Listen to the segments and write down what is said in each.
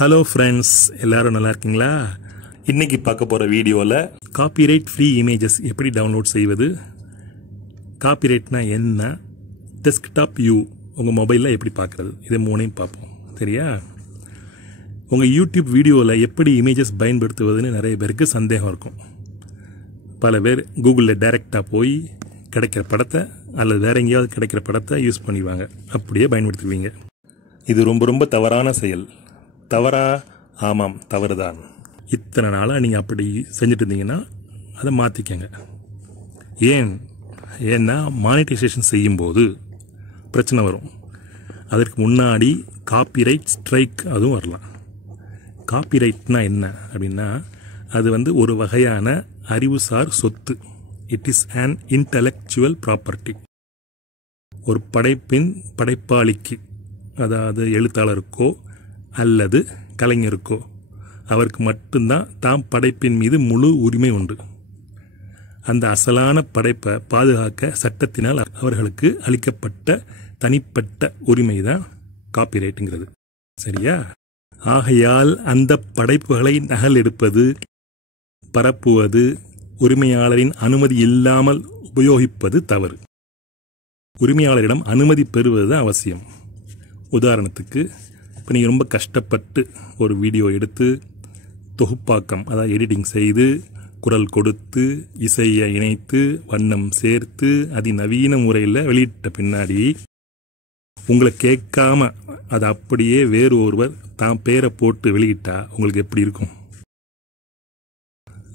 Hello friends, எல்லாரும் நல்லா இருக்கீங்களா? இன்னைக்கு பார்க்க போகிற வீடியோவில் காப்பிரைட் ஃப்ரீ இமேஜஸ் எப்படி டவுன்லோட் செய்வது, காப்பிரைட்னா என்ன, டெஸ்க்டாப் வியூ உங்கள் மொபைலில் எப்படி பார்க்குறது, இதை மூணையும் பார்ப்போம். சரியா? உங்கள் யூடியூப் வீடியோவில் எப்படி இமேஜஸ் பயன்படுத்துவதுன்னு நிறைய பேருக்கு சந்தேகம் இருக்கும். பல பேர் கூகுளில் டைரெக்டாக போய் கிடைக்கிற படத்தை அல்லது வேற எங்கேயாவது கிடைக்கிற படத்தை யூஸ் பண்ணிடுவாங்க, அப்படியே பயன்படுத்துவீங்க. இது ரொம்ப தவறான செயல். தவறா? ஆமாம், தவறுதான். இத்தனை நாளாக நீங்கள் அப்படி செஞ்சுட்டு இருந்தீங்கன்னா அதை மாற்றிக்கங்க. ஏன்னா மானிட்டைசேஷன் செய்யும்போது பிரச்சனை வரும். அதற்கு முன்னாடி காப்பிரைட் ஸ்ட்ரைக் அதுவும் வரலாம். காப்பிரைட்னா என்ன அப்படின்னா, அது ஒரு வகையான அறிவுசார் சொத்து. It is an intellectual property. ஒரு படைப்பின் படைப்பாளிக்கு, அதாவது எழுத்தாளருக்கோ அல்லது கலைஞருக்கோ, அவருக்கு மட்டும்தான் தாம் படைப்பின் மீது முழு உரிமை உண்டு. அந்த அசலான படைப்பை பாதுகாக்க சட்டத்தினால் அவர்களுக்கு அளிக்கப்பட்ட தனிப்பட்ட உரிமை தான் காப்பிரைட்டுங்கிறது. சரியா? ஆகையால் அந்த படைப்புகளை நகல் எடுப்பது, பரப்புவது, உரிமையாளரின் அனுமதி இல்லாமல் உபயோகிப்பது தவறு. உரிமையாளரிடம் அனுமதி பெறுவது தான் அவசியம். உதாரணத்துக்கு, இப்போ நீங்கள் ரொம்ப கஷ்டப்பட்டு ஒரு வீடியோ எடுத்து தொகுப்பாக்கம், அதாவது எடிட்டிங் செய்து, குரல் கொடுத்து, இசையை இணைத்து, வண்ணம் சேர்த்து, அதிநவீன முறையில் வெளியிட்ட பின்னாடி உங்களை கேட்காம அதை அப்படியே வேறு ஒருவர் தான் பேரை போட்டு வெளியிட்டா உங்களுக்கு எப்படி இருக்கும்?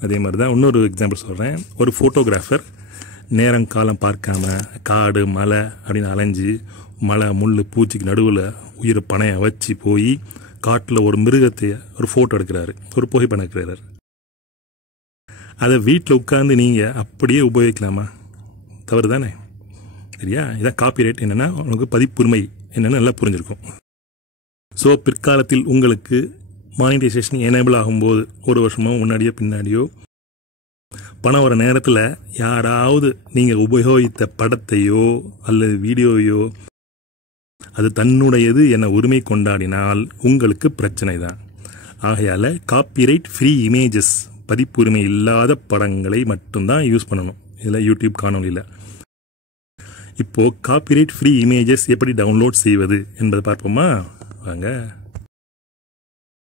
அதே மாதிரி தான் இன்னொரு எக்ஸாம்பிள் சொல்கிறேன். ஒரு ஃபோட்டோகிராஃபர் நேரம் காலம் பார்க்காம காடு மலை அப்படின்னு அலைஞ்சு, மலை முள் பூச்சிக்கு நடுவில் உயிரை பணையை வச்சு போய் காட்டில் ஒரு மிருகத்தை ஒரு ஃபோட்டோ எடுக்கிறாரு, ஒரு புகைப்படம் எடுக்கிறாரு. அதை வீட்டில் உட்காந்து நீங்கள் அப்படியே உபயோகிக்கலாமா? தவறு தானே? சரியா? இதான் காப்பிரைட். என்னென்னா, உங்களுக்கு பதிப்புரிமை என்னென்னு நல்லா புரிஞ்சிருக்கும். ஸோ பிற்காலத்தில் உங்களுக்கு மானிட்டைசேஷன் எனேபிள் ஆகும்போது, ஒரு வருஷமோ முன்னாடியோ பின்னாடியோ பணம் வர நேரத்தில் யாராவது நீங்கள் உபயோகித்த படத்தையோ அல்லது வீடியோவையோ அது தன்னுடையது என உரிமை கொண்டாடினால் உங்களுக்கு பிரச்சனை தான். ஆகையால் காப்பிரைட் ஃப்ரீ இமேஜஸ், பதிப்புரிமை இல்லாத படங்களை மட்டும்தான் யூஸ் பண்ணணும் இதில், யூடியூப் காணொலியில். இப்போ காப்பிரைட் ஃப்ரீ இமேஜஸ் எப்படி டவுன்லோட் செய்வது என்பதை பார்ப்போமா? வாங்க.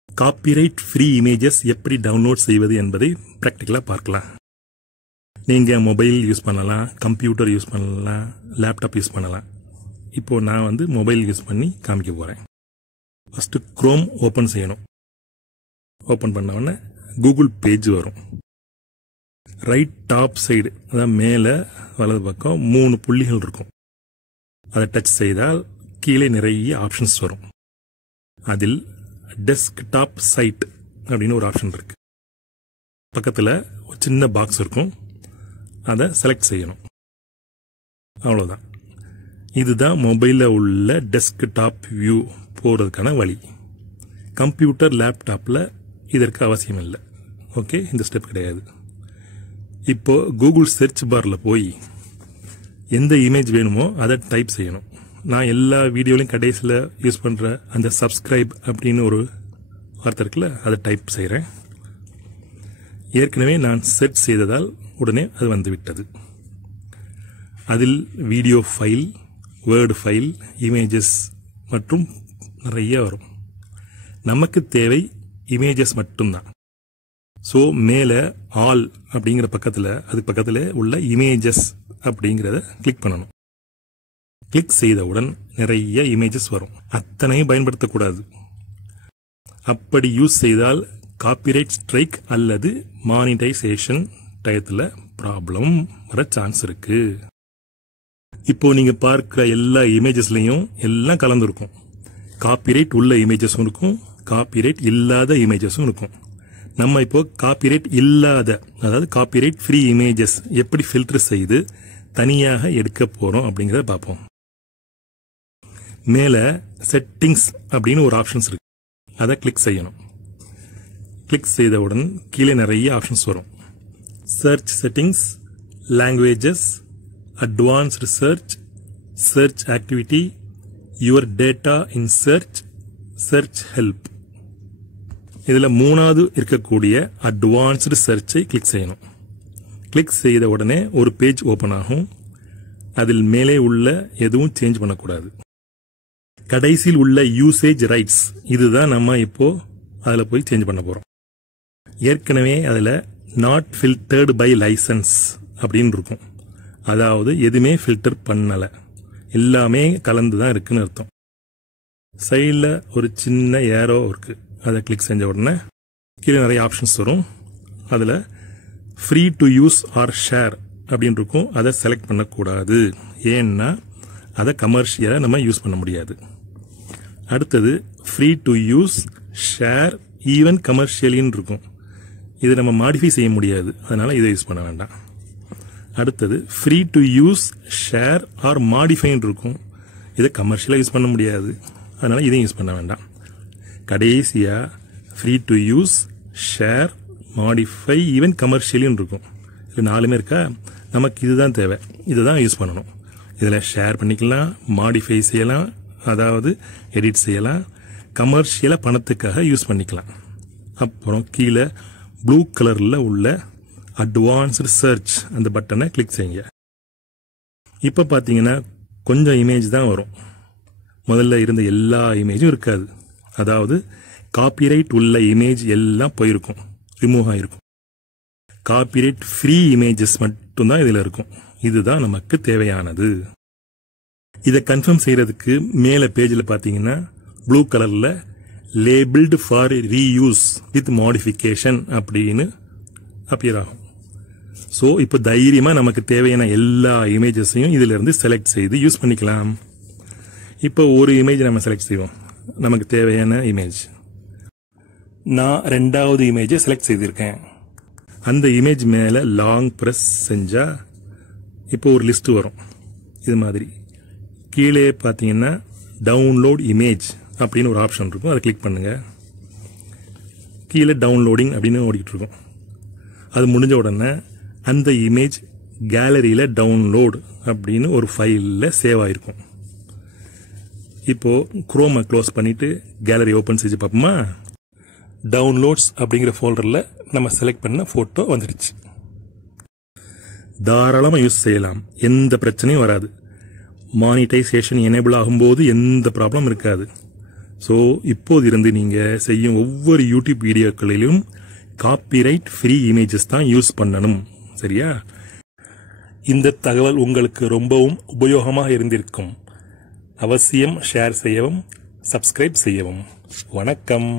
காப்பிரைட் ஃப்ரீ இமேஜஸ் எப்படி டவுன்லோட் செய்வது என்பதை ப்ராக்டிக்கலாக பார்க்கலாம். நீங்கள் மொபைல் யூஸ் பண்ணலாம், கம்ப்யூட்டர் யூஸ் பண்ணலாம், லேப்டாப் யூஸ் பண்ணலாம். இப்போது நான் மொபைல் யூஸ் பண்ணி காமிக்க போகிறேன். ஃபஸ்ட்டு குரோம் ஓப்பன் செய்யணும். ஓப்பன் பண்ண உடனே கூகுள் பேஜ் வரும். ரைட் டாப் சைடு, அதான் மேலே வலது பக்கம் 3 புள்ளிகள் இருக்கும். அதை டச் செய்தால் கீழே நிறைய ஆப்ஷன்ஸ் வரும். அதில் டெஸ்க்டாப் சைட் அப்படின்னு ஒரு ஆப்ஷன் இருக்கு. பக்கத்தில் ஒரு சின்ன பாக்ஸ் இருக்கும். அதை செலக்ட் செய்யணும். அவ்வளோதான். இதுதான் மொபைலில் உள்ள டெஸ்க்டாப் வியூ போகிறதுக்கான வழி. கம்ப்யூட்டர் லேப்டாப்பில் இதற்கு அவசியம் இல்லை. ஓகே, இந்த ஸ்டெப் கிடையாது. இப்போ கூகுள் சர்ச் பாரில் போய் எந்த இமேஜ் வேணுமோ அதை டைப் செய்யணும். நான் எல்லா வீடியோலையும் கடைசியில் யூஸ் பண்ணுற அந்த சப்ஸ்கிரைப் அப்படின்னு ஒரு வார்த்தை இருக்குல்ல, அதை டைப் செய்கிறேன். ஏற்கனவே நான் செர்ச் செய்ததால் உடனே அது வந்துவிட்டது. அதில் video file, word file, images மற்றும் நிறைய வரும். நமக்கு தேவை இமேஜஸ் மட்டும்தான். ஸோ மேலே ஆல் அப்படிங்கிற பக்கத்தில் உள்ள இமேஜஸ் அப்படிங்கிறத கிளிக் பண்ணணும். கிளிக் செய்தவுடன் நிறைய இமேஜஸ் வரும். அத்தனையும் பயன்படுத்தக்கூடாது. அப்படி யூஸ் செய்தால் காப்பிரைட் ஸ்ட்ரைக் அல்லது மானிட்டைசேஷன் டயத்தில் ப்ராப்ளம் வர சான்ஸ் இருக்கு. இப்போ நீங்க பார்க்கிற எல்லா இமேஜஸ்லையும் எல்லாம் கலந்துருக்கும். காப்பிரைட் உள்ள இமேஜஸும் இருக்கும், காப்பிரைட் இல்லாத இமேஜஸும் இருக்கும். நம்ம இப்போ காப்பிரைட் இல்லாத, அதாவது காப்பிரைட் ஃப்ரீ இமேஜஸ் எப்படி ஃபில்டர் செய்து தனியாக எடுக்க போறோம் அப்படிங்கிறத பார்ப்போம். மேல செட்டிங்ஸ் அப்படின்னு ஒரு ஆப்ஷன்ஸ் இருக்கு. அதை கிளிக் செய்யணும். கிளிக் செய்தவுடன் கீழே நிறைய ஆப்ஷன்ஸ் வரும். Search settings, languages, advanced search activity, your data in search, search help. இதில் மூணாவது இருக்கக்கூடிய அட்வான்ஸ்டு சர்ச்சை கிளிக் செய்யணும். கிளிக் செய்த உடனே ஒரு பேஜ் ஓப்பன் ஆகும். அதில் மேலே உள்ள எதுவும் சேஞ்ச் பண்ணக்கூடாது. கடைசியில் உள்ள யூசேஜ் ரைட்ஸ் இதுதான் நம்ம இப்போ அதில் போய் சேஞ்ச் பண்ண போகிறோம். ஏற்கனவே அதில் நாட் ஃபில்டர்டு பை லைசன்ஸ் அப்படின்னு இருக்கும். அதாவது எதுவுமே ஃபில்டர் பண்ணலை, எல்லாமே கலந்து தான் இருக்குன்னு அர்த்தம். சைடில் ஒரு சின்ன ஏரோ இருக்குது, அதை கிளிக் செஞ்ச உடனே கீழே நிறைய ஆப்ஷன்ஸ் வரும். அதில் free to use R share அப்படின்னு இருக்கும். அதை செலக்ட் பண்ணக்கூடாது, ஏன்னா அதை கமர்ஷியலாக நம்ம யூஸ் பண்ண முடியாது. அடுத்தது free to use share even கமர்ஷியலின்னு இருக்கும். இதை நம்ம மாடிஃபை செய்ய முடியாது, அதனால் இதை யூஸ் பண்ண வேண்டாம். அடுத்தது free to use share or மாடிஃபைன்னு இருக்கும். இதை கமர்ஷியலாக யூஸ் பண்ண முடியாது, அதனால் இதையும் யூஸ் பண்ண வேண்டாம். கடைசியாக free to use share modify even கமர்ஷியலின்னு இருக்கும். இது 4மே இருக்கா? நமக்கு இதுதான் தேவை, இதை தான் யூஸ் பண்ணணும். இதில் ஷேர் பண்ணிக்கலாம், மாடிஃபை செய்யலாம், அதாவது எடிட் செய்யலாம், கமர்ஷியலாக பணத்துக்காக யூஸ் பண்ணிக்கலாம். அப்புறம் கீழே ப்ளூ கலரில் உள்ள அட்வான்ஸ்டு சர்ச் அந்த பட்டனை கிளிக் செய்யுங்க. இப்போ பார்த்தீங்கன்னா கொஞ்சம் இமேஜ் தான் வரும். முதல்ல இருந்த எல்லா இமேஜும் இருக்காது. அதாவது காப்பிரைட் உள்ள இமேஜ் எல்லாம் போயிருக்கும், ரிமூவ் ஆகிருக்கும். காப்பிரைட் ஃப்ரீ இமேஜஸ் மட்டும்தான் இதில் இருக்கும். இதுதான் நமக்கு தேவையானது. இதை கன்ஃபார்ம் செய்யறதுக்கு மேலே பேஜில் பார்த்தீங்கன்னா ப்ளூ கலரில் labelled for reuse with modification அப்படின்னு அப்பியர் ஆகும். ஸோ இப்போ தைரியமாக நமக்கு தேவையான எல்லா இமேஜஸையும் இதிலிருந்து செலக்ட் செய்து யூஸ் பண்ணிக்கலாம். இப்போ ஒரு இமேஜ் நம்ம செலக்ட் செய்வோம், நமக்கு தேவையான இமேஜ். நான் 2வது இமேஜை செலக்ட் செய்திருக்கேன். அந்த இமேஜ் மேலே லாங் ப்ரெஸ் செஞ்சால் இப்போ ஒரு லிஸ்ட்டு வரும். இது மாதிரி கீழே பார்த்தீங்கன்னா டவுன்லோட் இமேஜ் அப்படின்னு ஒரு ஆப்ஷன் இருக்கும், அதை கிளிக் பண்ணுங்கள். கீழே டவுன்லோடிங் அப்படின்னு ஓடிக்கிட்டு இருக்கும். அது முடிஞ்ச உடனே அந்த இமேஜ் கேலரியில் டவுன்லோட் அப்படின்னு ஒரு ஃபைலில் சேவ் ஆகிருக்கும். இப்போது குரோமை க்ளோஸ் பண்ணிவிட்டு கேலரி ஓப்பன் செஞ்சு பார்ப்போமா? டவுன்லோட்ஸ் அப்படிங்கிற ஃபோல்டரில் நம்ம செலக்ட் பண்ண ஃபோட்டோ வந்துடுச்சு. தாராளமாக யூஸ் செய்யலாம், எந்த பிரச்சனையும் வராது. மானிட்டைசேஷன் எனேபிள் ஆகும்போது எந்த ப்ராப்ளம் இருக்காது. ஸோ இப்போது இருந்து நீங்கள் செய்யும் ஒவ்வொரு யூடியூப் வீடியோக்களிலும் காப்பிரைட் ஃப்ரீ இமேஜஸ் தான் யூஸ் பண்ணணும், சரியா? இந்த தகவல் உங்களுக்கு ரொம்பவும் உபயோகமாக இருந்திருக்கும். அவசியம் ஷேர் செய்யவும், சப்ஸ்கிரைப் செய்யவும். வணக்கம்.